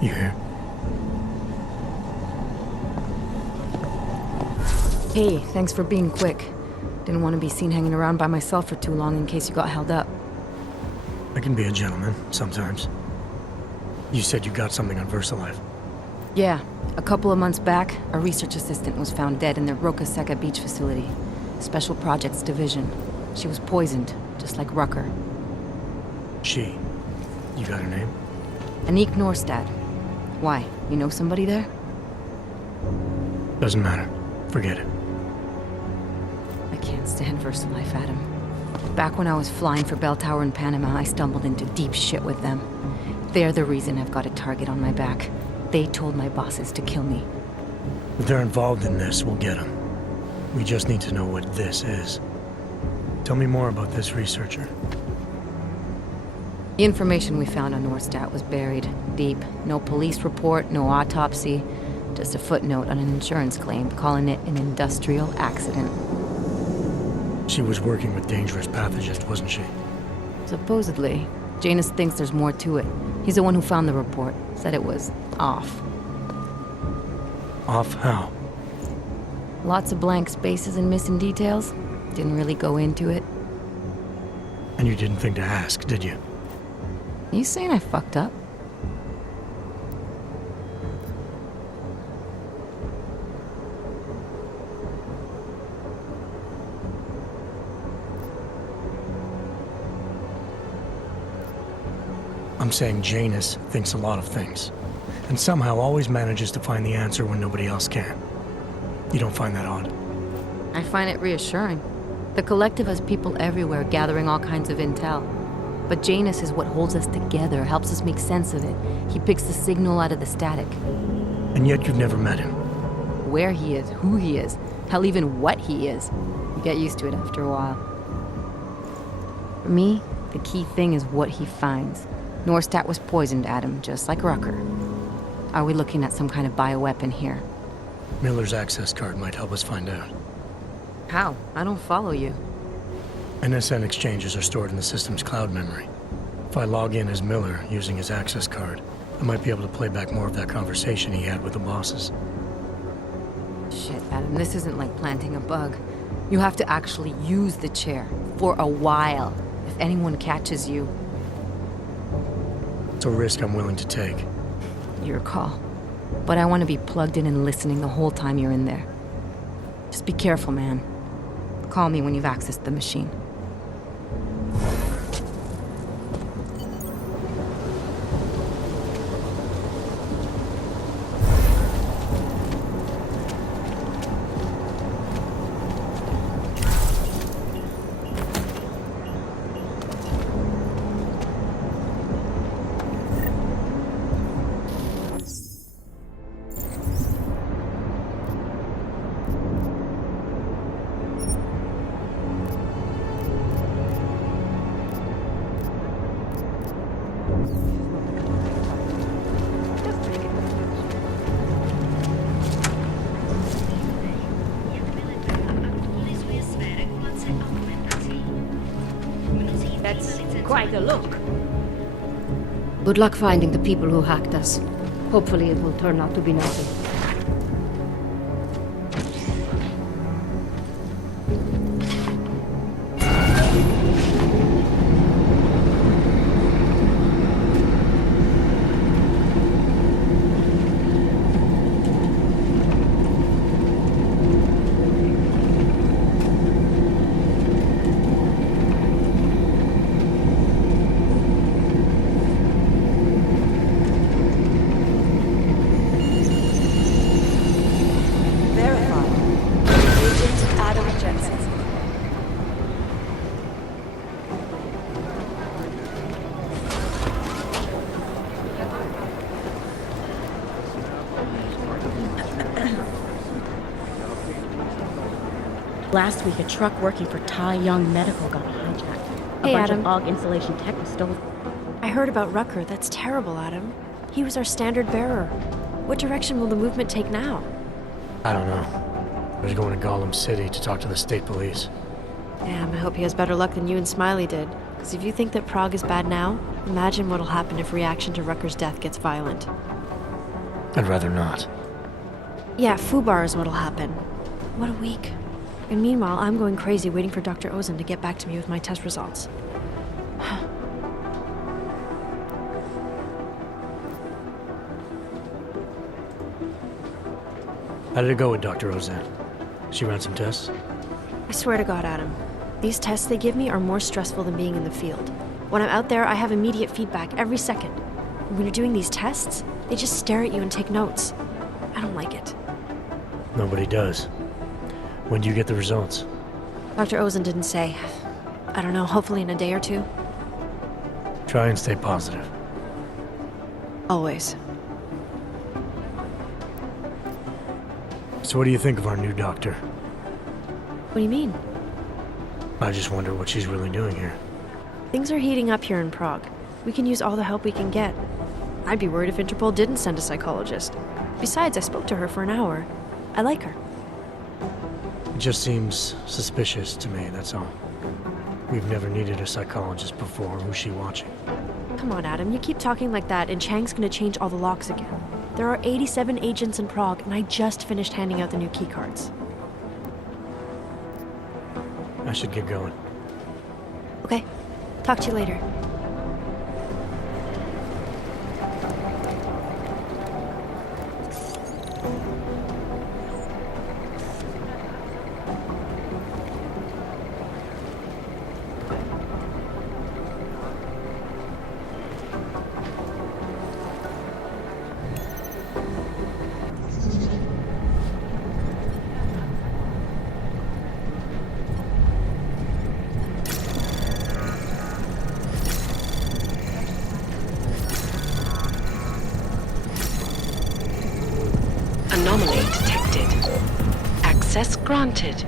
You here? Hey, thanks for being quick. Didn't want to be seen hanging around by myself for too long in case you got held up. I can be a gentleman, sometimes. You said you got something on VersaLife. Yeah, a couple of months back, a research assistant was found dead in the Roca Seca beach facility. Special Projects Division. She was poisoned, just like Rucker. She. You got her name? Anique Norstad. Why? You know somebody there? Doesn't matter. Forget it. I can't stand VersaLife, Adam. Back when I was flying for Bell Tower in Panama, I stumbled into deep shit with them. They're the reason I've got a target on my back. They told my bosses to kill me. If they're involved in this, we'll get them. We just need to know what this is. Tell me more about this researcher. The information we found on Norstad was buried deep. No police report, no autopsy. Just a footnote on an insurance claim calling it an industrial accident. She was working with dangerous pathogens, wasn't she? Supposedly. Janus thinks there's more to it. He's the one who found the report. Said it was off. Off how? Lots of blank spaces and missing details. Didn't really go into it. And you didn't think to ask, did you? You saying I fucked up? I'm saying Janus thinks a lot of things, and somehow always manages to find the answer when nobody else can. You don't find that odd? I find it reassuring. The Collective has people everywhere gathering all kinds of intel. But Janus is what holds us together, helps us make sense of it. He picks the signal out of the static. And yet you've never met him. Where he is, who he is, hell, even what he is. You get used to it after a while. For me, the key thing is what he finds. Norstad was poisoned, Adam, just like Rucker. Are we looking at some kind of bioweapon here? Miller's access card might help us find out. How? I don't follow you. NSN exchanges are stored in the system's cloud memory. If I log in as Miller using his access card, I might be able to play back more of that conversation he had with the bosses. Shit, Adam, this isn't like planting a bug. You have to actually use the chair, for a while. If anyone catches you... It's a risk I'm willing to take. Your call. But I want to be plugged in and listening the whole time you're in there. Just be careful, man. Call me when you've accessed the machine. That's quite a look. Good luck finding the people who hacked us. Hopefully it will turn out to be nothing. Last week, a truck working for Tai Young Medical got hijacked. Hey, A bunch Adam. of AUG installation tech was stolen. I heard about Rucker. That's terrible, Adam. He was our standard bearer. What direction will the movement take now? I don't know. I was going to Gollum City to talk to the state police. Damn, I hope he has better luck than you and Smiley did. Because if you think that Prague is bad now, imagine what'll happen if reaction to Rucker's death gets violent. I'd rather not. Yeah, FUBAR is what'll happen. What a week. And meanwhile, I'm going crazy waiting for Dr. Ozen to get back to me with my test results. How did it go with Dr. Ozen? She ran some tests? I swear to God, Adam. These tests they give me are more stressful than being in the field. When I'm out there, I have immediate feedback every second. When you're doing these tests, they just stare at you and take notes. I don't like it. Nobody does. When do you get the results? Dr. Ozen didn't say. I don't know, hopefully in a day or two. Try and stay positive. Always. So what do you think of our new doctor? What do you mean? I just wonder what she's really doing here. Things are heating up here in Prague. We can use all the help we can get. I'd be worried if Interpol didn't send a psychologist. Besides, I spoke to her for an hour. I like her. It just seems suspicious to me, that's all. We've never needed a psychologist before. Who's she watching? Come on, Adam, you keep talking like that and Chang's gonna change all the locks again. There are 87 agents in Prague, and I just finished handing out the new keycards. I should get going. Okay, talk to you later. Anomaly detected. Access granted.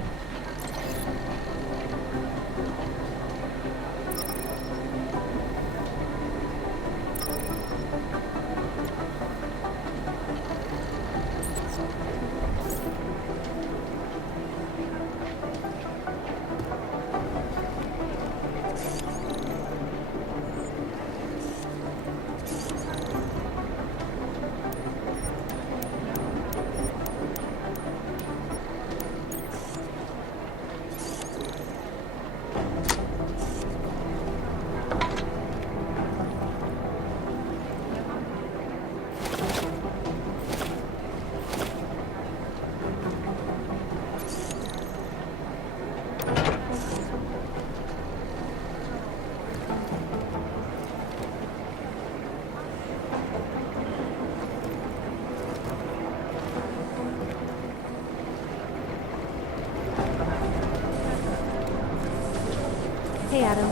Hey, Adam.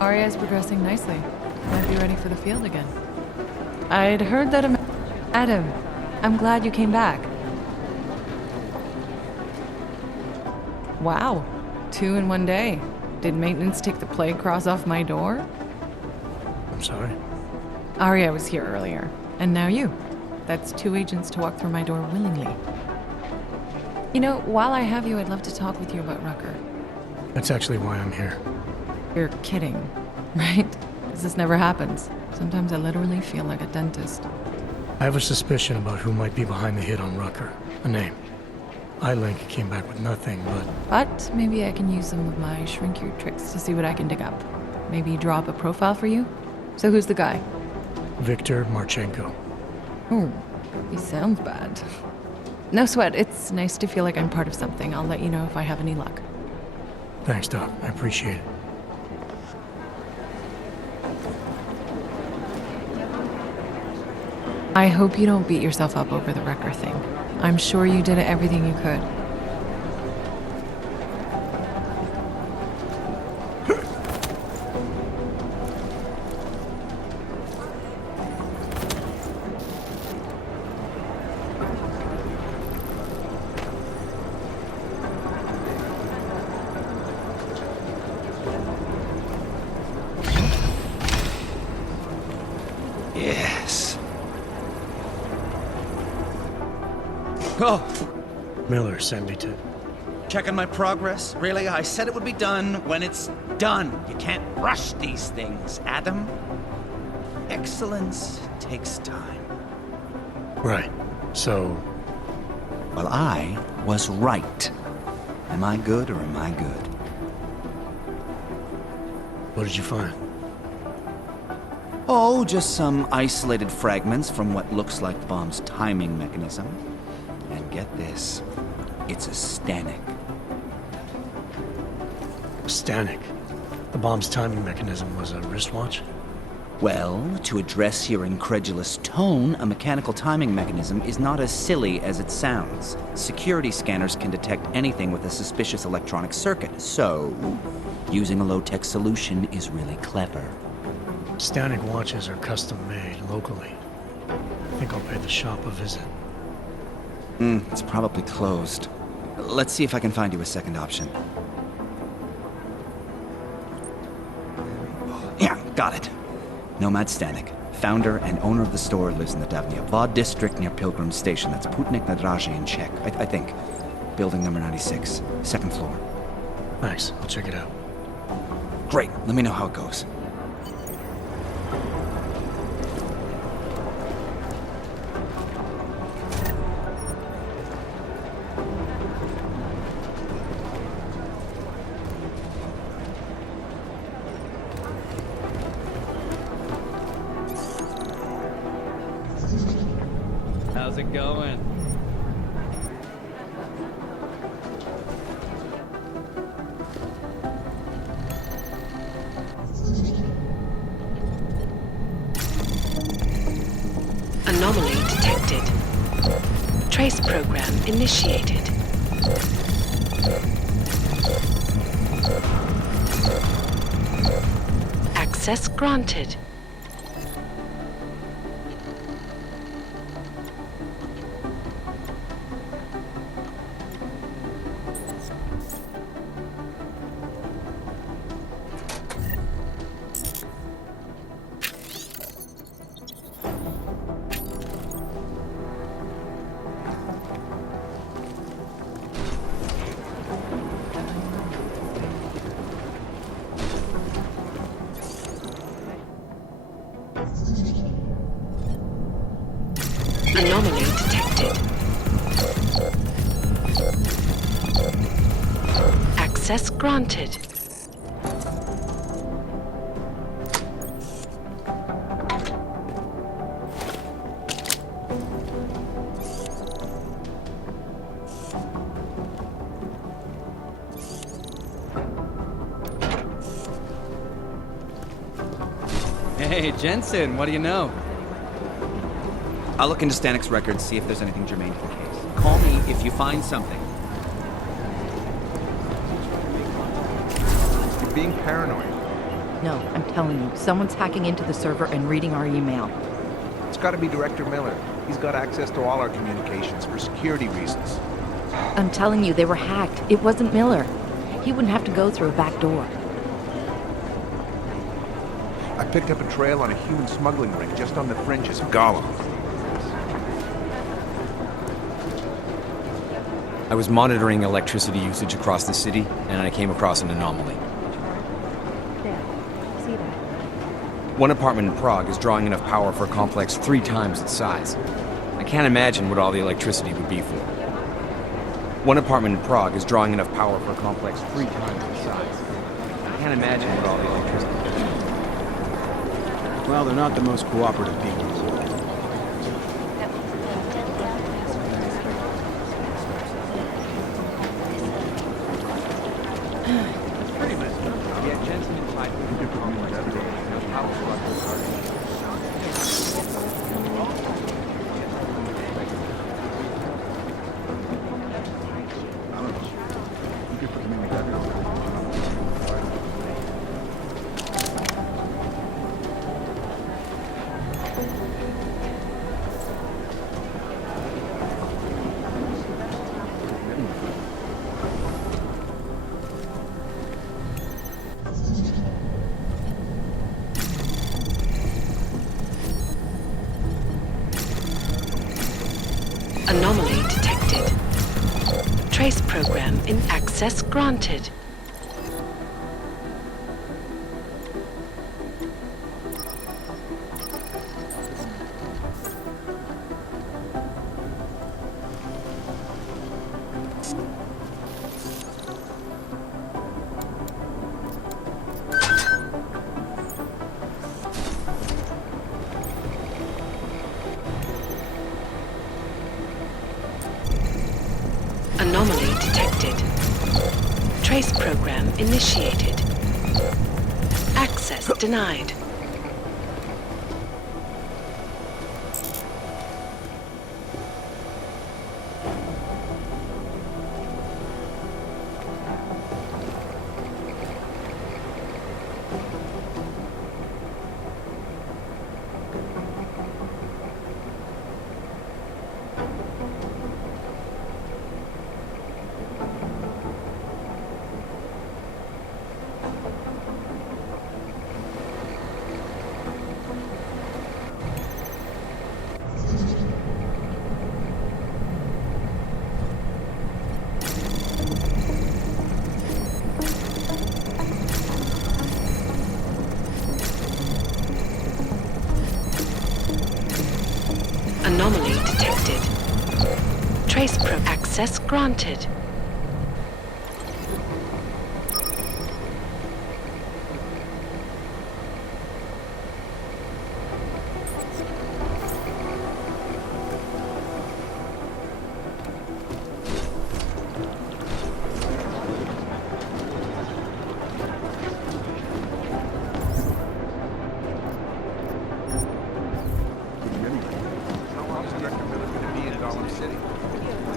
Arya is progressing nicely. Might be ready for the field again. I'd heard that Adam, I'm glad you came back. Wow, 2 in one day. Did maintenance take the plague cross off my door? I'm sorry. Arya was here earlier, and now you. That's 2 agents to walk through my door willingly. You know, while I have you, I'd love to talk with you about Rucker. That's actually why I'm here. You're kidding, right? Because this never happens. Sometimes I literally feel like a dentist. I have a suspicion about who might be behind the hit on Rucker. A name. iLink came back with nothing, But maybe I can use some of my shrink you tricks to see what I can dig up. Maybe draw up a profile for you? So who's the guy? Viktor Marchenko. Oh, he sounds bad. No sweat, it's nice to feel like I'm part of something. I'll let you know if I have any luck. Thanks, Doc. I appreciate it. I hope you don't beat yourself up over the Wrecker thing. I'm sure you did everything you could. Oh, Miller sent me to. checking my progress? Really? I said it would be done when it's done. You can't rush these things, Adam. Excellence takes time. Right. So, Well, I was right. Am I good or am I good? what did you find? Oh, just some isolated fragments from what looks like the bomb's timing mechanism. And get this, it's a Stanek. Stanek. The bomb's timing mechanism was a wristwatch? Well, to address your incredulous tone, a mechanical timing mechanism is not as silly as it sounds. Security scanners can detect anything with a suspicious electronic circuit, so using a low-tech solution is really clever. Stanek watches are custom made locally. I think I'll pay the shop a visit. It's probably closed. Let's see if I can find you a second option. Yeah, got it. Nomad Stanek, founder and owner of the store, lives in the Davnia Vod district near Pilgrim Station. That's Putnik Nadraji in Czech, I think. Building number 96, second floor. Nice, I'll check it out. Great, let me know how it goes. How's it going? Anomaly detected. Trace program initiated. Access granted. Anomaly detected. Access granted. Hey, Jensen, what do you know? I'll look into Stanek's records, see if there's anything germane to the case. Call me if you find something. You're being paranoid. No, I'm telling you, someone's hacking into the server and reading our email. It's got to be Director Miller. He's got access to all our communications for security reasons. I'm telling you, they were hacked. It wasn't Miller. He wouldn't have to go through a back door. I picked up a trail on a human smuggling ring just on the fringes of Gollum. I was monitoring electricity usage across the city, and I came across an anomaly. There. See that? One apartment in Prague is drawing enough power for a complex 3 times its size. I can't imagine what all the electricity would be for. One apartment in Prague is drawing enough power for a complex 3 times its size. I can't imagine what all the electricity would be for. Well, they're not the most cooperative people. Yeah, Jensen implied Trace program in access granted. Anomaly detected. Trace program initiated. Access denied. Anomaly detected. Trace pro access granted.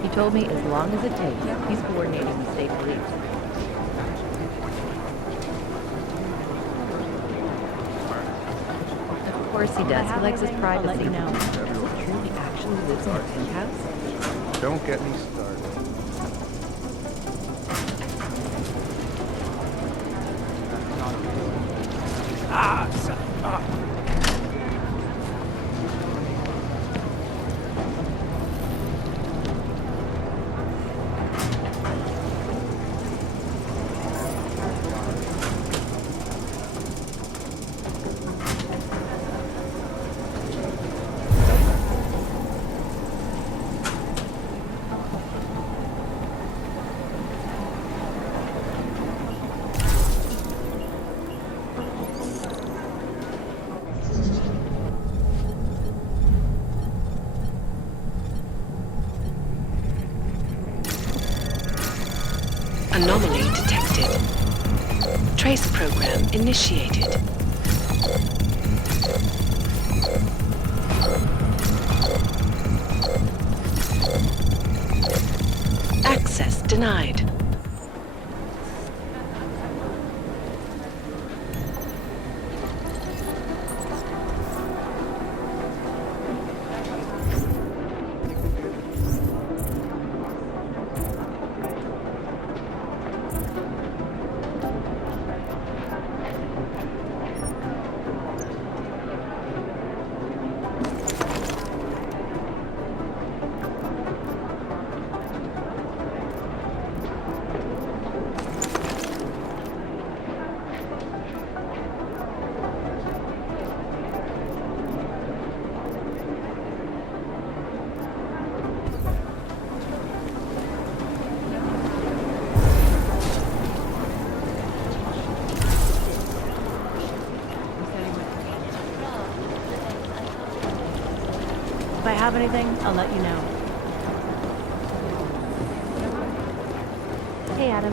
He told me as long as it takes, he's coordinating with state police. Of course he does. He likes his privacy. Is it true he actually lives in a penthouse? Don't get me started. Anomaly detected. Trace program initiated. Access denied. If I have anything, I'll let you know. Hey, Adam.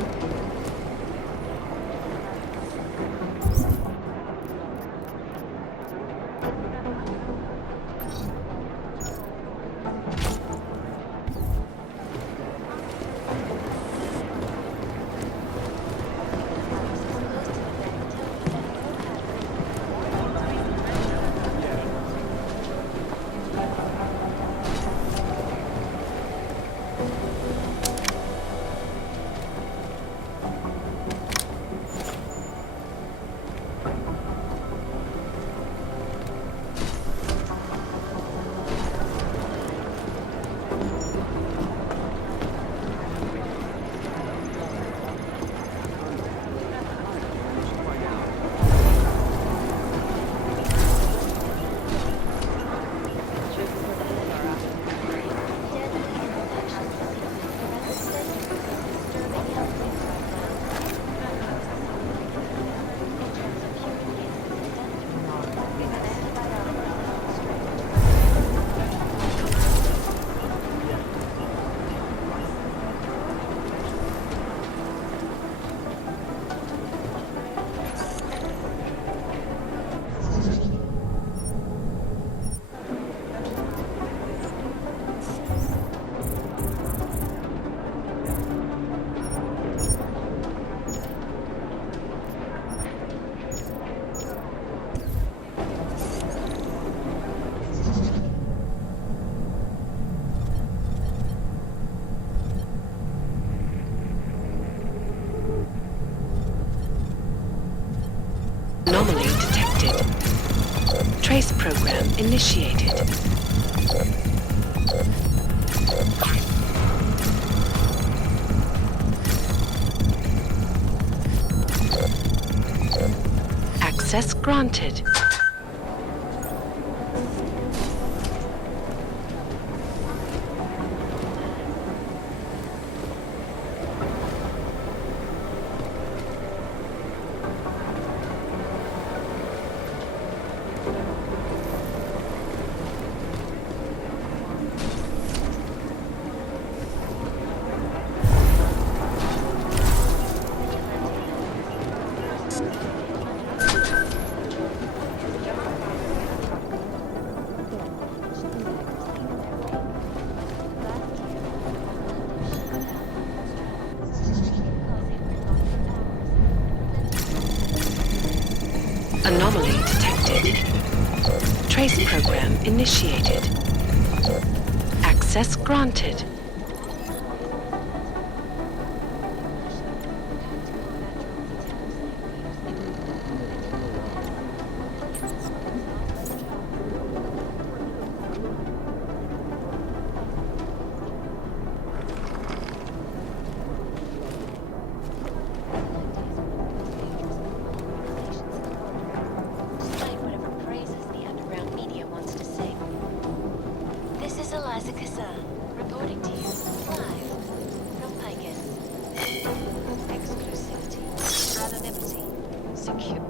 Anomaly detected. Trace program initiated. Access granted. Anomaly detected. Trace program initiated. Access granted. Reporting to you live from Picus. Exclusivity, anonymity, secure.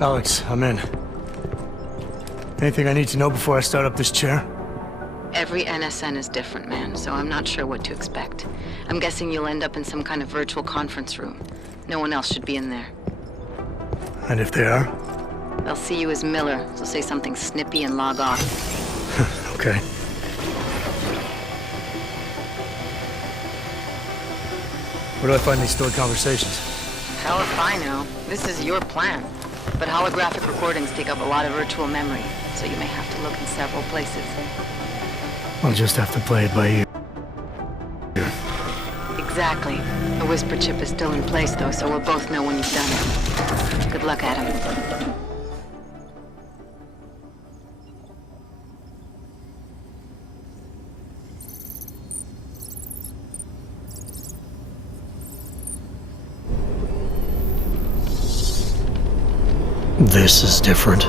Alex, I'm in. Anything I need to know before I start up this chair? Every NSN is different, man, so I'm not sure what to expect. I'm guessing you'll end up in some kind of virtual conference room. No one else should be in there. And if they are? They'll see you as Miller, so say something snippy and log off. Okay. Where do I find these stored conversations? Hell if I know. This is your plan. But holographic recordings take up a lot of virtual memory, so you may have to look in several places. I'll just have to play it by ear. Exactly. The whisper chip is still in place, though, so we'll both know when you've done it. Good luck, Adam. This is different.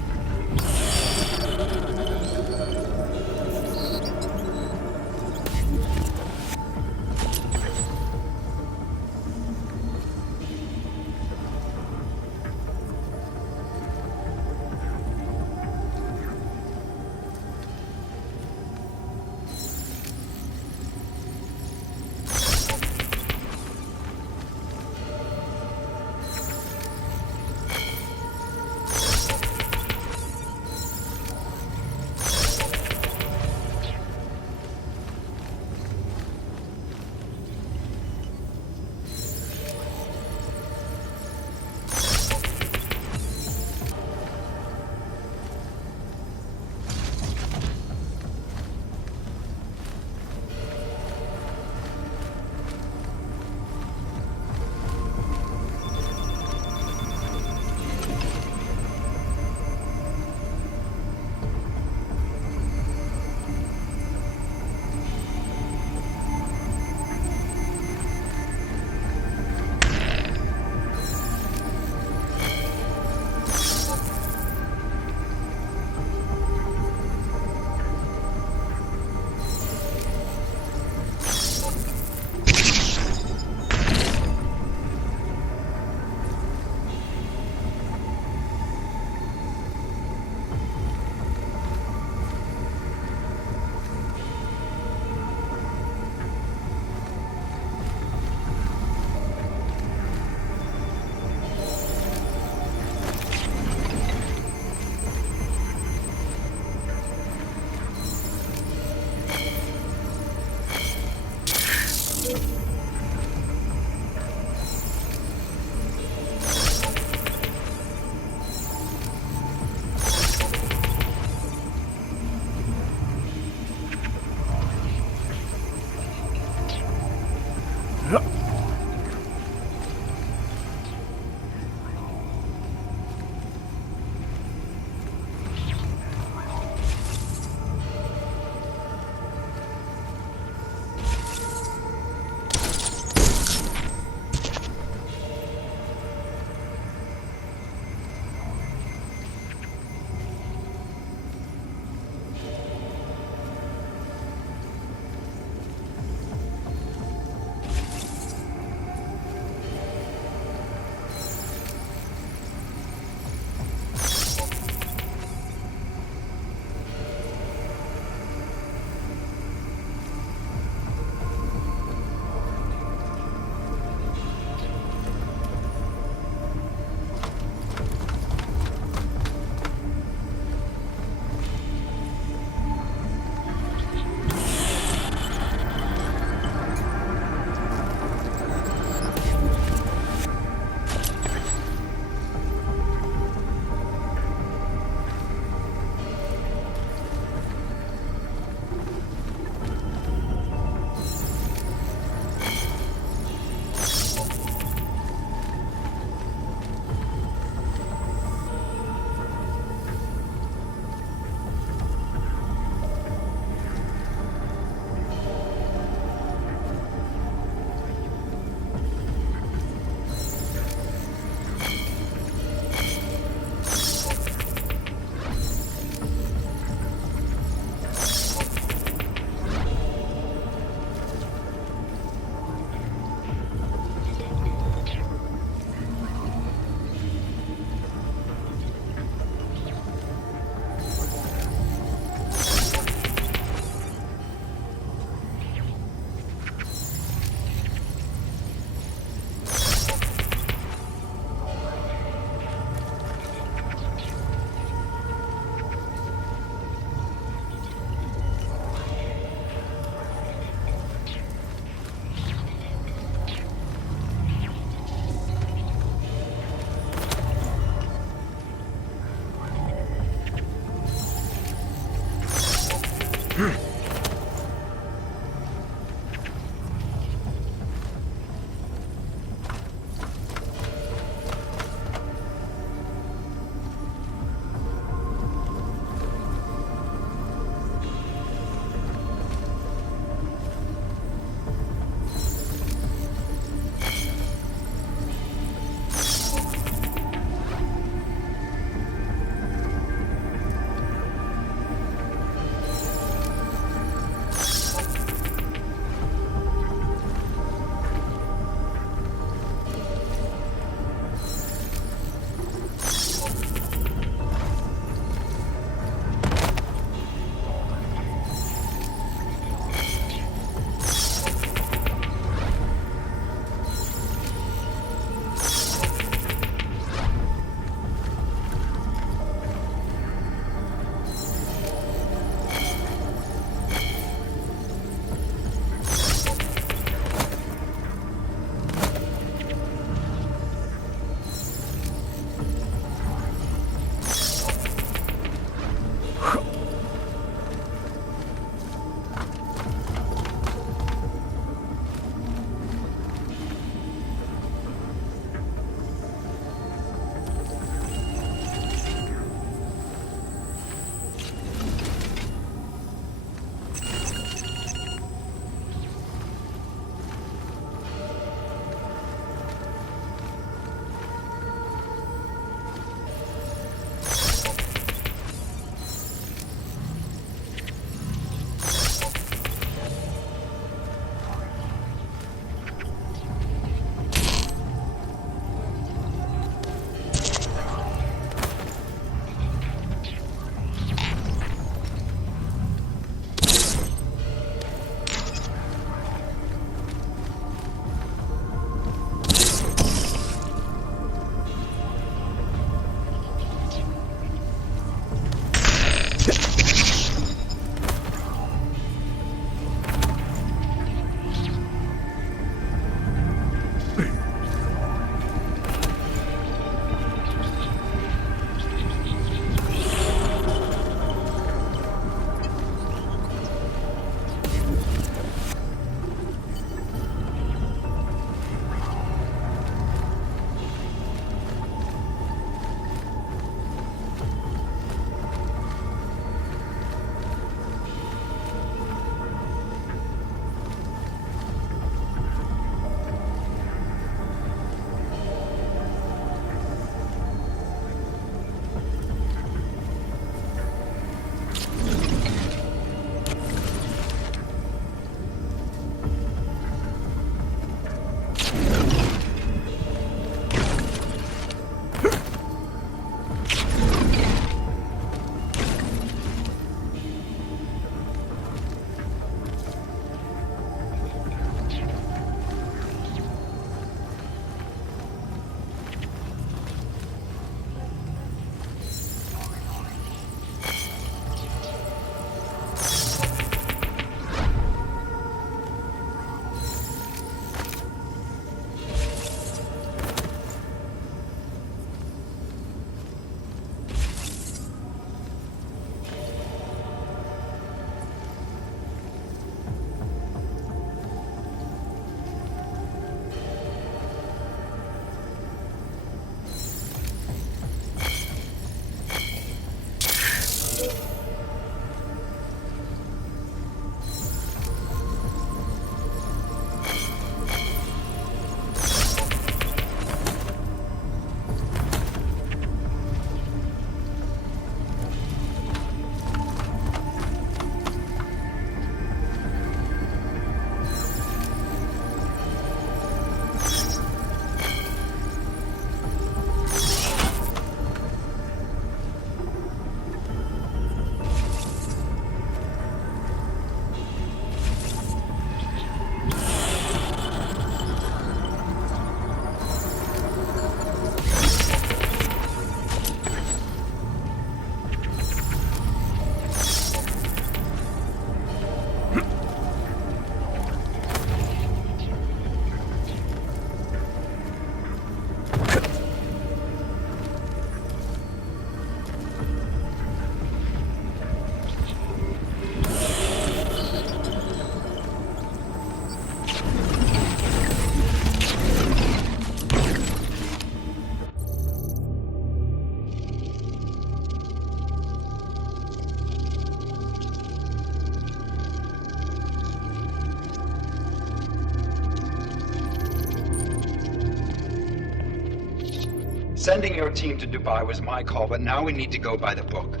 Sending your team to Dubai was my call, but now we need to go by the book.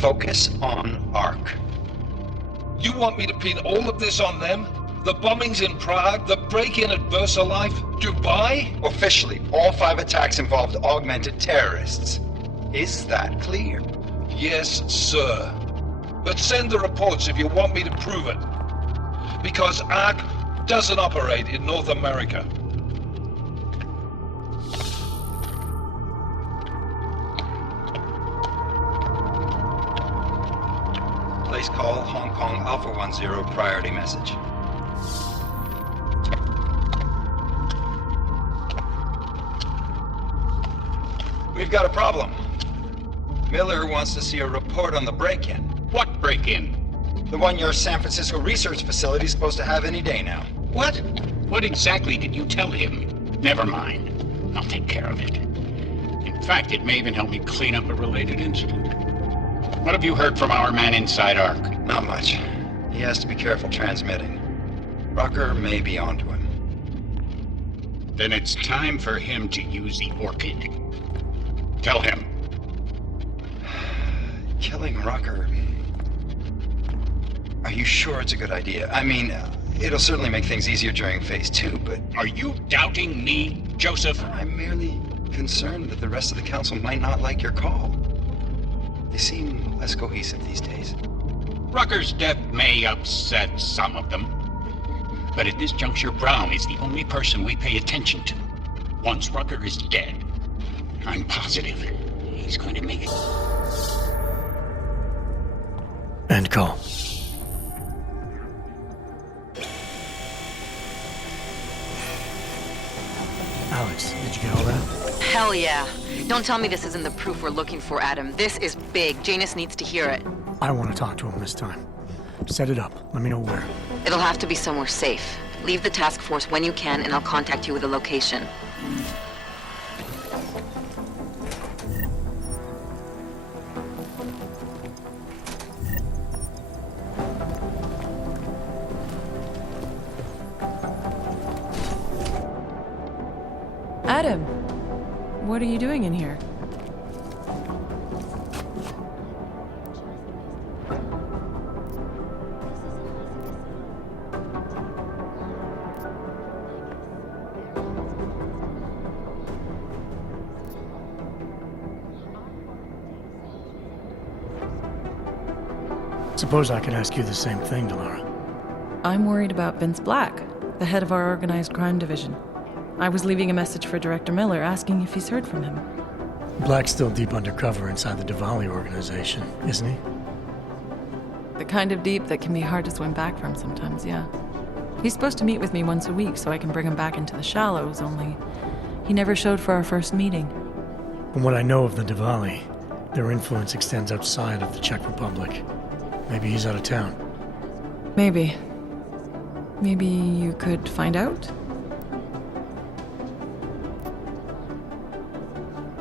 Focus on ARC. You want me to pin all of this on them? The bombings in Prague, the break-in at VersaLife, Dubai? Officially, all 5 attacks involved augmented terrorists. Is that clear? Yes, sir. But send the reports if you want me to prove it. Because ARC doesn't operate in North America. Place call, Hong Kong Alpha 10, priority message. We've got a problem. Miller wants to see a report on the break-in. What break-in? The one your San Francisco research facility is supposed to have any day now. What? What exactly did you tell him? Never mind. I'll take care of it. In fact, it may even help me clean up a related incident. What have you heard from our man inside ARC? Not much. He has to be careful transmitting. Rucker may be onto him. Then it's time for him to use the Orchid. Tell him. Killing Rucker. Are you sure it's a good idea? I mean, it'll certainly make things easier during Phase 2, but... Are you doubting me, Joseph? I'm merely concerned that the rest of the Council might not like your call. They seem less cohesive these days. Rucker's death may upset some of them. But at this juncture, Brown is the only person we pay attention to. Once Rucker is dead, I'm positive he's going to make it. End call. Alex, did you get all that? Hell yeah. Don't tell me this isn't the proof we're looking for, Adam. This is big. Janus needs to hear it. I want to talk to him this time. Set it up. Let me know where. It'll have to be somewhere safe. Leave the task force when you can, and I'll contact you with a location. Adam, what are you doing in here? Suppose I could ask you the same thing, Delara. I'm worried about Vince Black, the head of our organized crime division. I was leaving a message for Director Miller asking if he's heard from him. Black's still deep undercover inside the Diwali organization, isn't he? The kind of deep that can be hard to swim back from sometimes, yeah. He's supposed to meet with me once a week so I can bring him back into the shallows, only he never showed for our first meeting. From what I know of the Diwali, their influence extends outside of the Czech Republic. Maybe he's out of town. Maybe. Maybe you could find out?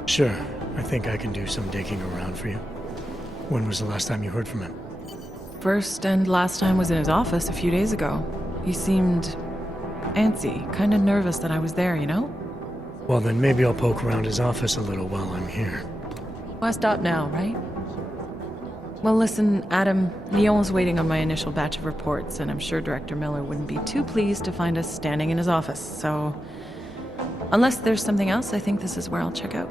Sure. I think I can do some digging around for you. When was the last time you heard from him? First and last time was in his office a few days ago. He seemed antsy, kind of nervous that I was there, you know? Well, then maybe I'll poke around his office a little while I'm here. Why stop now, right? Well, listen, Adam, Lyon's waiting on my initial batch of reports, and I'm sure Director Miller wouldn't be too pleased to find us standing in his office, so... Unless there's something else, I think this is where I'll check out.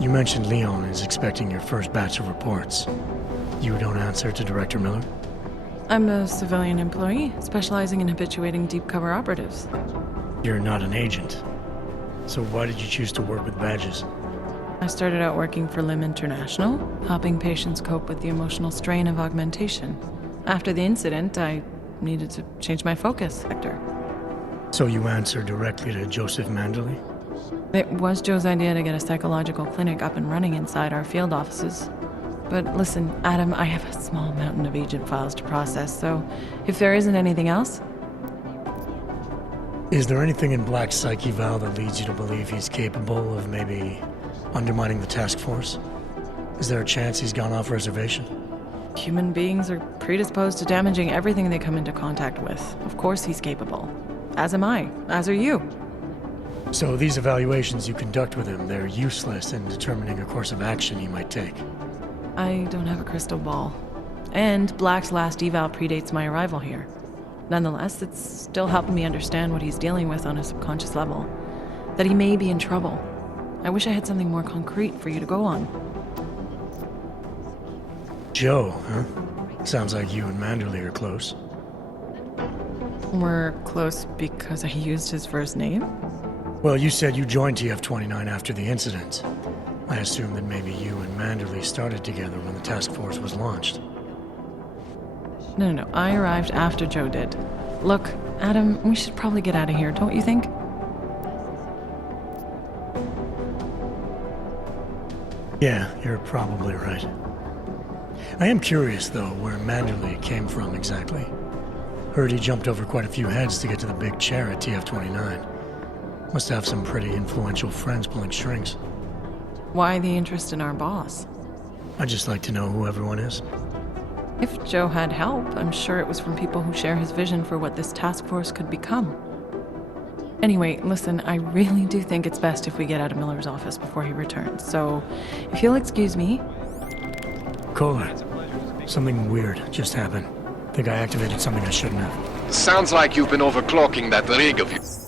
You mentioned Leon is expecting your first batch of reports. You don't answer to Director Miller? I'm a civilian employee, specializing in habituating deep cover operatives. You're not an agent. So why did you choose to work with badges? I started out working for LIM International, helping patients cope with the emotional strain of augmentation. After the incident, I needed to change my focus sector. So you answer directly to Joseph Manderley? It was Joe's idea to get a psychological clinic up and running inside our field offices. But listen, Adam, I have a small mountain of agent files to process, so if there isn't anything else... Is there anything in Black's psyche val that leads you to believe he's capable of maybe undermining the task force? Is there a chance he's gone off reservation? Human beings are predisposed to damaging everything they come into contact with. Of course he's capable. As am I. As are you. So these evaluations you conduct with him, they're useless in determining a course of action he might take. I don't have a crystal ball. And Black's last eval predates my arrival here. Nonetheless, it's still helping me understand what he's dealing with on a subconscious level. That he may be in trouble. I wish I had something more concrete for you to go on. Joe, huh? Sounds like you and Manderley are close. We're close because I used his first name? Well, you said you joined TF-29 after the incident. I assume that maybe you and Manderley started together when the task force was launched. No. I arrived after Joe did. Look, Adam, we should probably get out of here, don't you think? Yeah, you're probably right. I am curious, though, where Manderley came from exactly. Heard he jumped over quite a few heads to get to the big chair at TF-29. Must have some pretty influential friends pulling strings. Why the interest in our boss? I'd just like to know who everyone is. If Joe had help, I'm sure it was from people who share his vision for what this task force could become. Anyway, listen, I really do think it's best if we get out of Miller's office before he returns, so if you'll excuse me... Kohler, something weird just happened. Think I activated something I shouldn't have. Sounds like you've been overclocking that rig of yours.